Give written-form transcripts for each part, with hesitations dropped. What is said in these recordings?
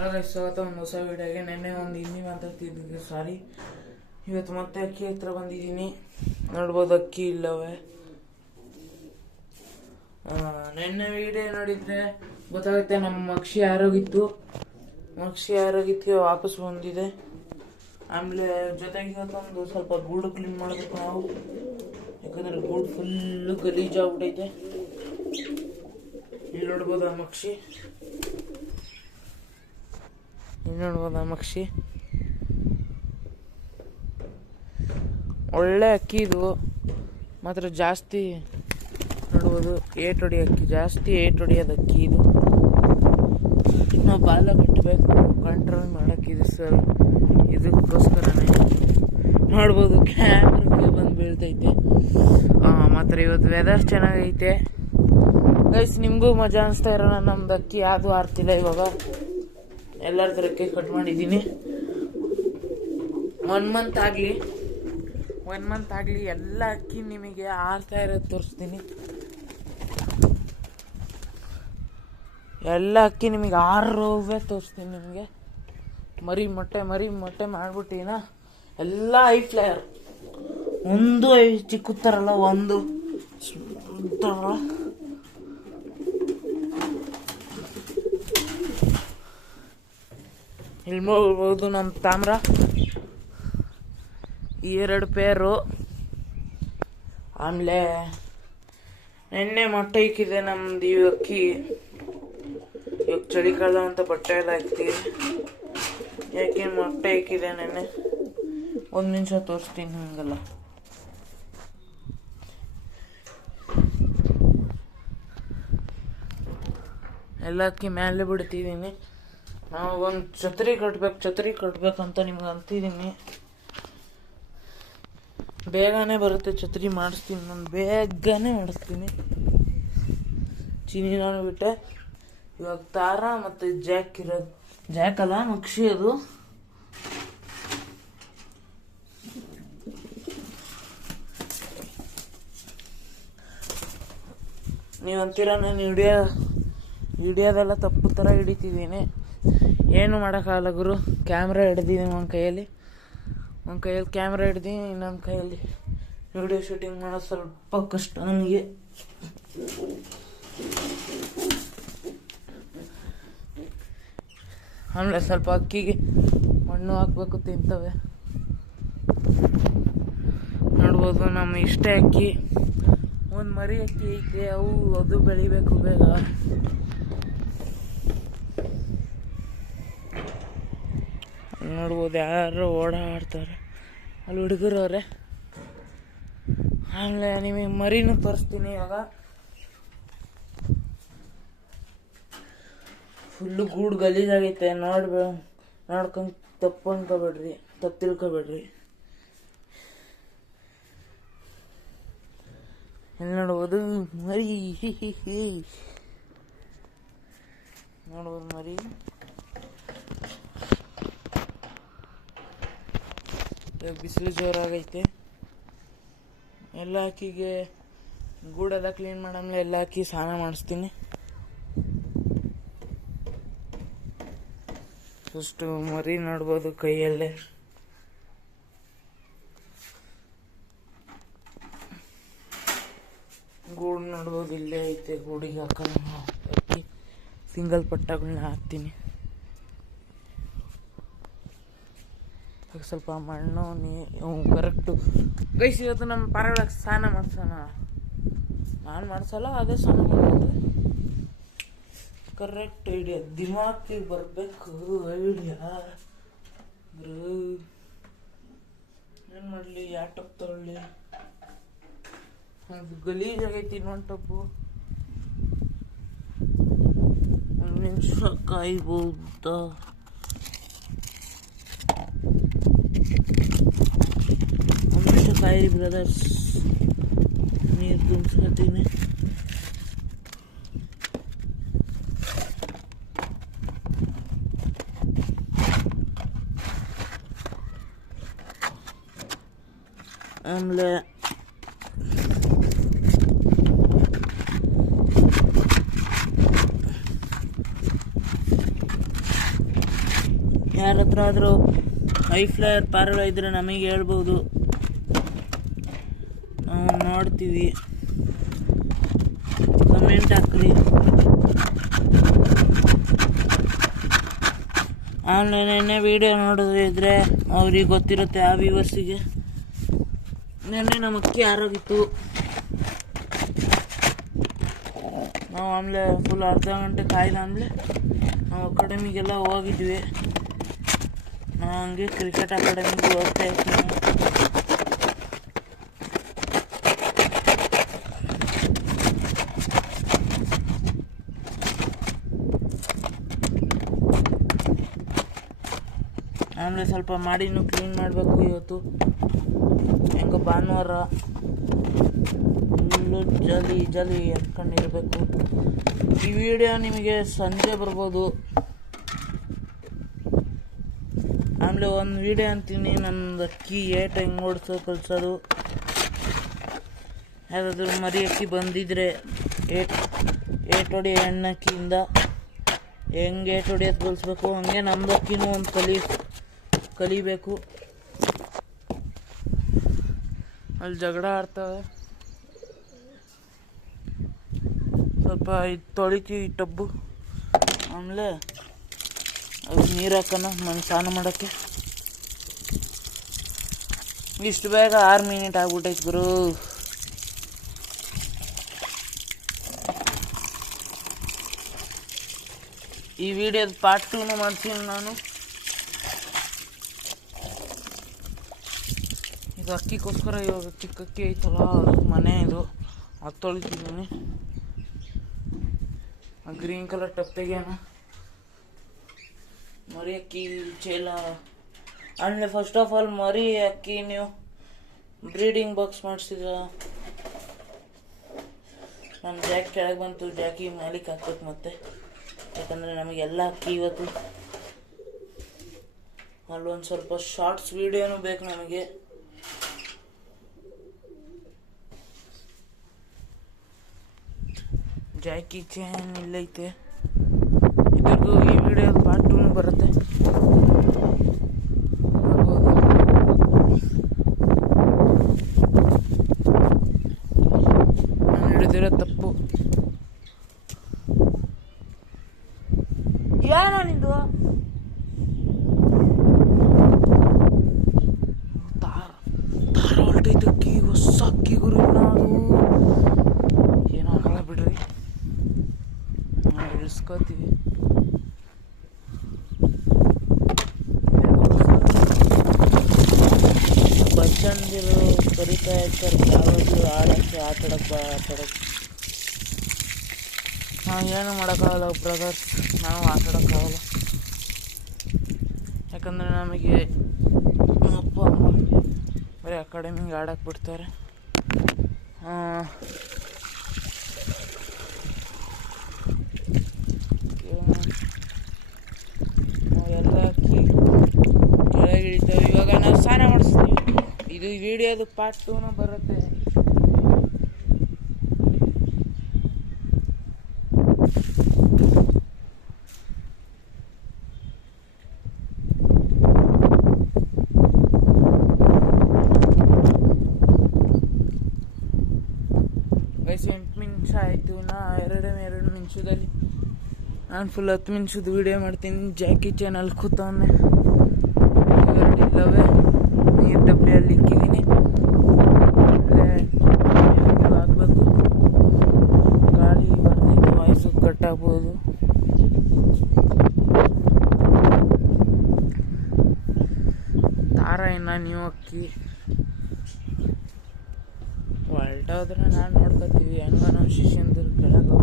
ಹಾಗಾಗಿ ಸ್ವಾಗತ ಒಂದು ಹೊಸ ವಿಡಿಯೋಗೆ. ನೆನ್ನೆ ಒಂದು ಹಿಂದಿ ಮಾತಾಡ್ತಿದ್ದೆ, ಸಾರಿ. ಇವತ್ತು ಮತ್ತೆ ಅಕ್ಕಿ ಹತ್ರ ಬಂದಿದ್ದೀನಿ. ನೋಡ್ಬೋದು ಅಕ್ಕಿ ಇಲ್ಲವೇ. ನೆನ್ನೆ ವಿಡಿಯೋ ನೋಡಿದ್ರೆ ಗೊತ್ತಾಗುತ್ತೆ ನಮ್ಮ ಮಕ್ಷಿ ಆರೋಗಿತ್ತು. ವಾಪಸ್ ಬಂದಿದೆ. ಆಮೇಲೆ ಜೊತೆಗೆ ಒಂದು ಸ್ವಲ್ಪ ಗೂಡು ಕ್ಲೀನ್ ಮಾಡಬೇಕು ನಾವು, ಯಾಕಂದ್ರೆ ಗೂಡು ಫುಲ್ಲು ಗಲೀಜಾಗ್ಬಿಟ್ಟೈತೆ. ಇಲ್ಲಿ ನೋಡ್ಬೋದು ಆ ಮಕ್ಷಿ, ಒಳ್ಳೆ ಅಕ್ಕಿ ಇದು ಮಾತ್ರ. ಜಾಸ್ತಿ ನೋಡ್ಬೋದು ಏಟ್ ಹೊಡಿಯೋದು ಅಕ್ಕಿ ಇದು. ನಾವು ಬಾಲ ಕಟ್ಟಬೇಕು, ಕಂಟ್ರೋಲ್ ಮಾಡೋಕ್ಕಿದೆ ಸರ್. ಇದಕ್ಕೋಸ್ಕರನೇ ನೋಡ್ಬೋದು ಕ್ಯಾಮ್ರಾಗೆ ಬಂದು ಬೀಳ್ತೈತೆ. ಮಾತ್ರ ಇವತ್ತು ವೆದರ್ ಚೆನ್ನಾಗೈತೆ ಗೈಸ್. ನಿಮಗೂ ಮಜಾ ಅನಿಸ್ತಾ ಇರೋಣ. ನಮ್ದು ಅಕ್ಕಿ ಯಾವುದು ಆರ್ತಿಲ್ಲ ಇವಾಗ. ಎಲ್ಲರ ಥರಕ್ಕೆ ಕಟ್ ಮಾಡಿದ್ದೀನಿ. 1 ಮಂತ್ ಆಗಲಿ ಎಲ್ಲ ಅಕ್ಕಿ ನಿಮಗೆ ಆರ್ತಾ ಇರೋದು ತೋರಿಸ್ತೀನಿ. ಎಲ್ಲ ಅಕ್ಕಿ ನಿಮಗೆ ಆರೋವೇ ತೋರಿಸ್ತೀನಿ. ನಿಮಗೆ ಮರಿ ಮೊಟ್ಟೆ ಮಾಡ್ಬಿಟ್ಟಿನ ಎಲ್ಲ ಐ ಫ್ಲೇಯರ್. ಒಂದು ಚಿಕ್ಕುತ್ತಾರಲ್ಲ, ಒಂದು ಸುತ್ತಾರಲ್ಲ, ಇಲ್ಲಿ ನೋಡ್ಬೋದು ನಮ್ಮ ತಾಮ್ರ. ಈ 2 ಪೇರು. ಆಮೇಲೆ ನೆನ್ನೆ ಮೊಟ್ಟೆ ಇಕ್ಕಿದೆ ನಮ್ದು ಈ ಅಕ್ಕಿ. ಇವಾಗ ಚಳಿಗಾಲ ಅಂತ ಬಟ್ಟೆ ಎಲ್ಲ ಹಾಕ್ತೀವಿ. ಯಾಕೆ ಮೊಟ್ಟೆ ಇಕ್ಕಿದೆ ನೆನ್ನೆ. 1 ನಿಮಿಷ ತೋರಿಸ್ತೀನಿ. ಹಂಗಲ್ಲ, ಎಲ್ಲ ಅಕ್ಕಿ ಮೇಲೆ ಬಿಡ್ತಿದ್ದೀನಿ. ನಾವು ಒಂದು ಛತ್ರಿ ಕಟ್ಬೇಕಂತ ನಿಮ್ಗೆ ಅಂತಿದ್ದೀನಿ. ಬೇಗನೆ ಬರುತ್ತೆ ಛತ್ರಿ. ಮಾಡಿಸ್ತೀನಿ ನಾನು, ಬೇಗನೆ ಮಾಡಿಸ್ತೀನಿ. ಚೀನಿ ನಾನು ಬಿಟ್ಟೆ. ಇವಾಗ ತಾರ ಮತ್ತು ಜಾಕ್ ಇರೋದು. ಜಾಕ್ ಅಲ್ಲ, ಮಕ್ಷಿ ಅದು. ನೀವು ಅಂತೀರ ನಾನು ಹಿಡಿಯೋದೆಲ್ಲ ತಪ್ಪು ಥರ ಹಿಡಿತಿದ್ದೀನಿ. ಏನು ಮಾಡೋಕ್ಕಾಗಲ್ಲ ಗುರು. ಕ್ಯಾಮ್ರಾ ಹಿಡ್ದಿದ್ದೀನಿ ಒಂದು ಕೈಯಲ್ಲಿ ಕ್ಯಾಮ್ರಾ ಹಿಡ್ದು, ಇನ್ನೊಂದು ಕೈಯಲ್ಲಿ ವಿಡಿಯೋ ಶೂಟಿಂಗ್ ಮಾಡೋದು ಸ್ವಲ್ಪ ಕಷ್ಟ ನನಗೆ. ಆಮೇಲೆ ಸ್ವಲ್ಪ ಅಕ್ಕಿಗೆ ಮಣ್ಣು ಹಾಕ್ಬೇಕು, ತಿಂತವೆ. ನೋಡ್ಬೋದು ನಮ್ಮ ಇಷ್ಟೇ ಅಕ್ಕಿ. ಒಂದು ಮರಿ ಅಕ್ಕಿ ಐತೆ, ಅದು ಬೆಳಿಬೇಕು ಬೇಗ. ನೋಡ್ಬೋದು ಯಾರು ಓಡಾಡ್ತಾರೆ ಅಲ್ಲಿ, ಹುಡುಗರವ್ರೆ. ಆಮೇಲೆ ನಿಮಗೆ ಮರಿನೂ ತೋರಿಸ್ತೀನಿ ಇವಾಗ. ಫುಲ್ಲು ಗೂಡು ಗಲೀಜಾಗೈತೆ. ನೋಡ್ಕೊಂಡು ತಪ್ಪು ತಿಳ್ಕೊಬೇಡ್ರಿ. ಇಲ್ಲಿ ನೋಡ್ಬೋದು ಮರಿ. ನೋಡ್ಬೋದು ಮರಿ. ಬಿಸಿಲು ಜೋರಾಗೈತೆ. ಎಲ್ಲ ಅಕ್ಕಿಗೆ ಗೂಡೆಲ್ಲ ಕ್ಲೀನ್ ಮಾಡಾದ್ಮೇಲೆ ಎಲ್ಲ ಅಕ್ಕಿ ಸ್ನಾನ ಮಾಡಿಸ್ತೀನಿ. ಫಸ್ಟು ಮರಿ ನೋಡ್ಬೋದು ಕೈಯಲ್ಲೇ. ಗೂಡು ನೋಡ್ಬೋದು, ಇಲ್ಲೇ ಐತೆ. ಗೂಡಿಗೆ ಹಾಕೋಣ ಅಕ್ಕಿ. ಸಿಂಗಲ್ ಪಟ್ಟಗಳನ್ನ ಹಾಕ್ತೀನಿ. ಸ್ವಲ್ಪ ಮಣ್ಣು ಕರೆಕ್ಟು ಗೈಸ್. ಇವತ್ತು ನಮ್ಮ ಪಾರಗಳಿಗೆ ಸ್ನಾನ ಮಾಡ್ಸೋಣ. ನಾನು ಮಾಡಿಸಲ್ಲ, ಅದೇ ಸ್ನಾನ ಮಾಡೋದು. ಕರೆಕ್ಟ್ ಐಡಿಯಾ ದಿಮಾಕಿಗೆ ಬರಬೇಕು. ಐಡಿಯಾ ಏನು ಮಾಡಲಿ, ಯಾವ ಟಪ್ ತಗೊಳ್ಳಿ. ಅದು ಗಲೀಜಾಗೈತಿ ಇನ್ನೊಂದು ಟಪ್ಪು. 1 ನಿಮಿಷ ಕಾಯ್ಬೋದಾ? ಕಾಯಿರಿ ಬ್ರದರ್ಸ್. ನೀರು ತುಂಬಿಸ್ಕೊತೀನಿ. ಆಮೇಲೆ ಯಾರ ಹತ್ರ ಆದರೂ ಹೈ ಫ್ಲೈಯರ್ ಪಾರಳ ಇದ್ರೆ ನಮಗೆ ಹೇಳ್ಬೋದು, ನಾವು ನೋಡ್ತೀವಿ. ಕಮೆಂಟ್ ಹಾಕ್ರಿ. ಆನ್ಲೈನೇ ವಿಡಿಯೋ ನೋಡೋದಿದ್ರೆ ಅವ್ರಿಗೆ ಗೊತ್ತಿರುತ್ತೆ. ಆ ವ್ಯೂವರ್ಸಿಗೆ ನೆನ್ನೆ ನಮ್ಮ ಅಕ್ಕಿ ಆರೋಗಿತ್ತು. ನಾವು ಆಮೇಲೆ ಫುಲ್ ಅರ್ಧ ಗಂಟೆ ಕಾಯ್ದ ಆಮೇಲೆ ನಾವು ಅಕಾಡೆಮಿಗೆಲ್ಲ ಹೋಗಿದ್ವಿ. ನಾವು ಹಂಗೆ ಕ್ರಿಕೆಟ್ ಅಕಾಡೆಮಿಗೆ ಹೋಗ್ತಾ ಇರ್ತೀವಿ. ಆಮೇಲೆ ಸ್ವಲ್ಪ ಮಾಡಿನೂ ಕ್ಲೀನ್ ಮಾಡಬೇಕು. ಇವತ್ತು ಹೆಂಗ ಭಾನುವಾರ ಫುಲ್ಲು ಜಲಿ ಎತ್ಕೊಂಡಿರ್ಬೇಕು. ಈ ವಿಡಿಯೋ ನಿಮಗೆ ಸಂಜೆ ಬರ್ಬೋದು. ಆಮೇಲೆ ಒಂದು ವಿಡಿಯೋ ಅಂತೀನಿ, ನನ್ನದು ಅಕ್ಕಿ ಏಟ್ ಹೆಂಗೆ ಓಡಿಸೋದು ಕಲಿಸೋದು. ಯಾವುದಾದ್ರೂ ಮರಿ ಅಕ್ಕಿ ಬಂದಿದ್ರೆ ಏಟ್ ಹೊಡಿ ಹೆಣ್ಣಕ್ಕಿಯಿಂದ ಹೆಂಗೆ ಏಟ್ ಹೊಡಿಯೋದು ಕಲಿಸ್ಬೇಕು. ಹಂಗೆ ನಮ್ಮದು ಅಕ್ಕಿನೂ ಒಂದು ಕಲಿಬೇಕು. ಅಲ್ಲಿ ಜಗಳ ಆಡ್ತವೆ. ಸ್ವಲ್ಪ ಇದು ತೊಳಿತೀವಿ ಟಬ್ಬು. ಆಮೇಲೆ ಅದು ನೀರು ಹಾಕೋಣ ಸ್ನಾನ ಮಾಡೋಕ್ಕೆ. ಇಷ್ಟು ಬೇಗ 6 ಮಿನಿಟ್ ಆಗ್ಬಿಟ್ಟೈತೆ ಗುರು. ಈ ವಿಡಿಯೋದ ಪಾರ್ಟ್ 2 ಮಾಡ್ತೀನಿ ನಾನು. ಇದು ಅಕ್ಕಿಗೋಸ್ಕರ ಇವಾಗ ಚಿಕ್ಕ ಅಕ್ಕಿ ಐತಲ್ಲ, ಮನೆ ಇದು ಅದು ತೊಳಿತಿದ್ದೀನಿ. ಗ್ರೀನ್ ಕಲರ್ ಟಪ್ ತೆಗಿಯೋಣ. ಮರಿ ಅಕ್ಕಿ ಚೇಲ. ಆಮೇಲೆ ಫಸ್ಟ್ ಆಫ್ ಆಲ್ ಮರಿ ಅಕ್ಕಿ ನೀವು ಬ್ರೀಡಿಂಗ್ ಬಾಕ್ಸ್ ಮಾಡಿಸಿದ್ರ ನಮ್ಮ ಜಾಕ್ ಕೆಳಗೆ ಬಂತು. ಜಾಕಿ ಮಾಲಿಕ್ ಹಾಕ್ಬೇಕು ಮತ್ತೆ, ಯಾಕಂದರೆ ನಮಗೆಲ್ಲ ಅಕ್ಕಿ ಇವತ್ತು. ಅಲ್ಲೊಂದು ಸ್ವಲ್ಪ ಶಾರ್ಟ್ಸ್ ವಿಡಿಯೋನು ಬೇಕು ನಮಗೆ. ಜಾಕಿ ಚೇನ್ ಇಲ್ಲೈತೆ. ಇದ್ರದ್ದು ಈ ವಿಡಿಯೋ ಪಾರ್ಟ್ 2 ಬರುತ್ತೆ. ನಾನು ಹಿಡಿದಿರೋ ತಪ್ಪು ಏನೋ ನಿಂದು. ತಾರ ಹೊಲ್ಟೈತೆ ಅಕ್ಕಿ, ಹೊಸ ಅಕ್ಕಿ ಗುರು. ನಾವು ಏನೋ ಆಗಲ್ಲ ಬಿಡ್ರಿ, ನಾವು ಇಳಿಸ್ಕೋತೀವಿ. ಬಚ್ಚಂದಿರು ಕರಿತಾ ಇರ್ತಾರೆ ಯಾವಾಗಲೂ ಆಡೋಕ್ಕೆ, ಆಟಾಡಕ್ಕೆ. ನಾವು ಏನು ಮಾಡೋಕ್ಕಾಗಲ್ಲ ಬ್ರದರ್ಸ್, ನಾವು ಆಟಾಡೋಕ್ಕಾಗಲ್ಲ. ಯಾಕಂದರೆ ನಮಗೆ ಅಪ್ಪ ಅಮ್ಮ ಬರೀ ಅಕಾಡೆಮಿಗೆ ಆಡಕ್ಕೆ ಬಿಡ್ತಾರೆ. ನಾವೆಲ್ಲ ಅಕ್ಕಿ ಕೆಳಗೆ ಇಳಿತೇವೆ. ಇವಾಗ ನಾವು ಸ್ನಾನ ಮಾಡಿಸ್ತೀವಿ. ಇದು ವಿಡಿಯೋದು ಪಾರ್ಟ್ 2 ಬರುತ್ತೆ. ಗೈಸ್ 8 ನಿಮಿಷ ಆಯಿತು. ನಾ ಎರಡು ನಿಮಿಷದಲ್ಲಿ ನಾನು ಫುಲ್ 10 ನಿಮಿಷದ ವಿಡಿಯೋ ಮಾಡ್ತೀನಿ. ಜಾಕಿ ಚಾನಲ್ ಕೂತವನ್ನೇ ಇಲ್ಲವೇ ನೀರು ಡಬ್ಬಿಯಲ್ಲಿ ಇಕ್ಕಿದ್ದೀನಿ. ಹಾಕಬೇಕು. ಗಾಳಿ ಬರ್ತೈತೆ, ವಾಯ್ಸು ಕಟ್ ಆಗ್ಬೋದು. ತಾರ ಇನ್ನು ನೀವು ಅಕ್ಕಿ ಹೊಲ್ಟೋದ್ರೆ ನಾನು ನೋಡ್ಕೊತೀವಿ. ಹೆಂಗ ನಮ್ಮ ಶಿಷ್ಯಂದ್ರ ಕೆಳಗೆ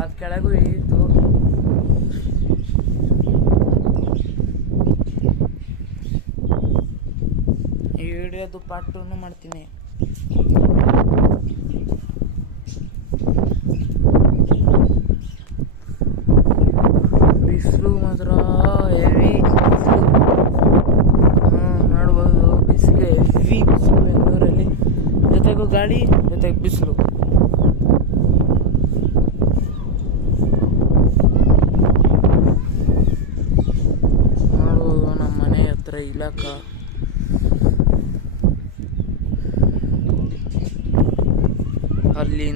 ಅದು ಕೆಳಗೂ ಇಳಿಯಿತು. ಈ ವಿಡಿಯೋದು ಪಾರ್ಟ್ 2 ಮಾಡ್ತೀನಿ. ಬಿಸಿಲು ಮಾತ್ರ ಹೆವಿ ನೋಡ್ಬೋದು. ಬಿಸಿಲು ಹೆವಿ ಬಿಸಿಲು ಬೆಂಗಳೂರಲ್ಲಿ, ಜೊತೆಗೂ ಗಾಳಿ, ಜೊತೆಗೆ ಬಿಸಿಲು. ವನ್ಯಜೀವಿಗಳ ಇಲಾಖಾ ಅಲ್ಲಿ